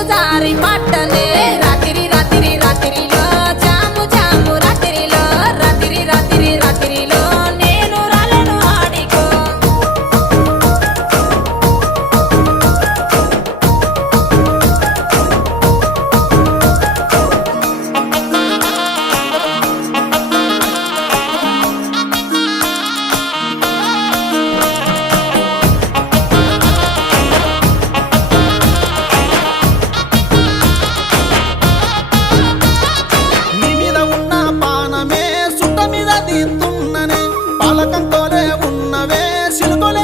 నీరు జారి పట్టనే రాత్రి రాత్రి రాత్రిలో జాము జాము రాత్రిలో రాత్రి రాత్రి రాత్రిలో నేను రాలను ఆడికో నీ మీద ఉన్న పానమే సుట్ట మీద తీస్తున్ననే పాలకంతోనే ఉన్నవే సిలుకొలే